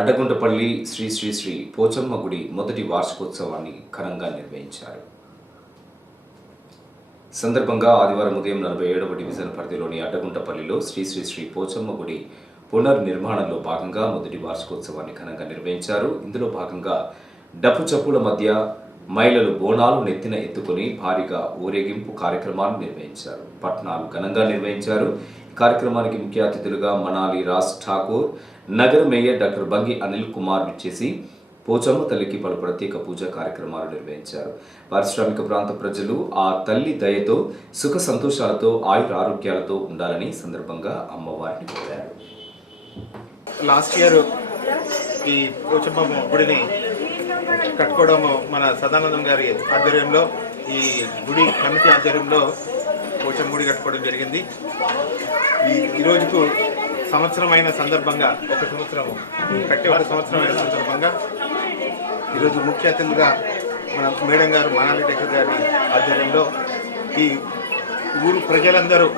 అడ్డగుంటపల్లి శ్రీ శ్రీ శ్రీ పోచమ్మ గుడి మొదటి వార్షికోత్సవాన్ని ఘనంగా నిర్వహించారు. సందర్భంగా ఆదివారం ఉదయం 47వ డివిజన్ పరిధిలోని అడ్డగుంటపల్లిలో శ్రీ శ్రీ శ్రీ పోచమ్మ గుడి పునర్నిర్మాణంలో భాగంగా మొదటి వార్షికోత్సవాన్ని ఘనంగా నిర్వహించారు. ఇందులో భాగంగా డప్పు చప్పుల మధ్య మహిళలు బోనాలు నెత్తిన ఎత్తుకుని భారీగా ఊరేగింపు కార్యక్రమాన్ని నిర్వహించారు. పట్నాలు ఘనంగా నిర్వహించారు. కార్యక్రమానికి ముఖ్య అతిథులుగా మనాలి రాజ్ ఠాకూర్, నగర మేయర్ డాక్టర్ బంగి అనిల్ కుమార్ విచ్చేసి పోచమ్మ తల్లికి పలు ప్రత్యేక పూజా కార్యక్రమాలు నిర్వహించారు. పారిశ్రామిక ప్రాంత ప్రజలు ఆ తల్లి దయతో సుఖ సంతోషాలతో ఆయుర ఆరోగ్యాలతో ఉండాలని సందర్భంగా అమ్మవారిని కోరారు. లాస్ట్ ఇయర్ ఈ పోచమ్మ గుడిని కట్టుకోవడం మన సదానందం గారి ఆధ్వర్యంలో, ఈ గుడి కమిటీ ఆధ్వర్యంలో పోచమ్మ గుడి కట్టుకోవడం జరిగింది. ఈ రోజుకు సంవత్సరం అయిన సందర్భంగా, ఒక సంవత్సరం అయిన సందర్భంగా ఈరోజు ముఖ్య అతిథులుగా మన మేడం గారు, మనాలి ఠాకూర్ గారి ఆధ్వర్యంలో ఈ ఊరు ప్రజలందరూ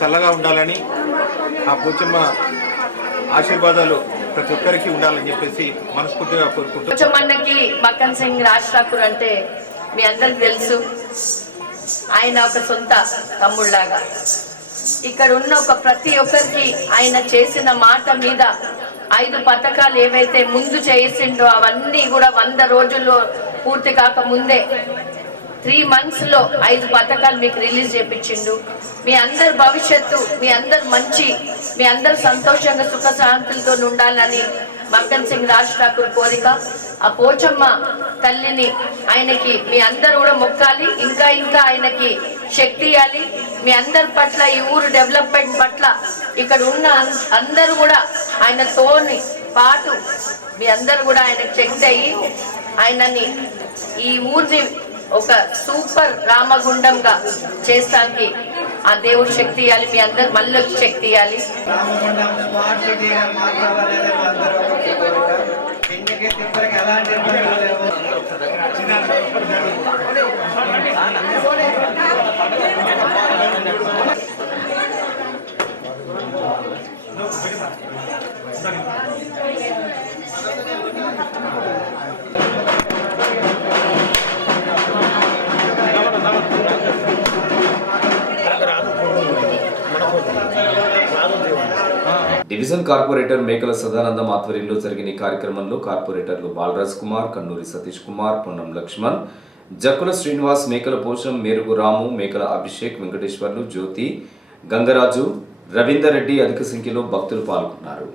చల్లగా ఉండాలని, ఆ పోచమ్మ ఆశీర్వాదాలు ప్రతి ఒక్కరికి ఉండాలని చెప్పేసి మనస్ఫూర్తిగా కోరుకుంటున్నాం. పోచమ్మకి మక్కన్ సింగ్ రాజ్ ఠాకూర్ అంటే మీ అందరికి తెలుసు. ఆయన ఒక సొంత తమ్ముళ్లాగా ఇక్కడ ఉన్న ప్రతి ఒక్కరికి ఆయన చేసిన మాట మీద 5 పథకాలు ఏవైతే ముందు చేసిండో అవన్నీ కూడా 100 రోజుల్లో పూర్తి కాక ముందే 3 months లో 5 పథకాలు మీకు రిలీజ్ చేయించిండు. మీ అందరి భవిష్యత్తు, మీ అందరు సంతోషంగా సుఖ శాంతులతో ఉండాలని మక్కన్ సింగ్ రాజ్ ఠాకూర్ కోరిక. ఆ పోచమ్మ తల్లిని ఆయనకి మీ అందరు కూడా మొక్కాలి, ఇంకా ఆయనకి శక్తి ఇవ్వాలి. మీ అందరి పట్ల, ఈ ఊరు డెవలప్మెంట్ పట్ల ఇక్కడ ఉన్న అందరూ కూడా ఆయనతోని పాటు మీ అందరు కూడా ఆయనకు శక్తి అయ్యి ఆయనని ఈ ఊరిని ఒక సూపర్ రామగుండంగా చేస్తానికి ఆ దేవుడు శక్తి ఇవ్వాలి. మీ అందరు మళ్ళీ శక్తి ఇవ్వాలి. డివిజన్ కార్పొరేటర్ మేకల సదానందం ఆధ్వర్యంలో జరిగిన ఈ కార్యక్రమంలో కార్పొరేటర్లు బాలరాజ్ కుమార్, కన్నూరి సతీష్ కుమార్, పొన్నం లక్ష్మణ్, జక్కుల శ్రీనివాస్, మేకల పోషం, మేరుగు రాము, మేకల అభిషేక్, వెంకటేశ్వర్లు, జ్యోతి, గంగరాజు, రవీందర్ రెడ్డి అధిక సంఖ్యలో భక్తులు పాల్గొన్నారు.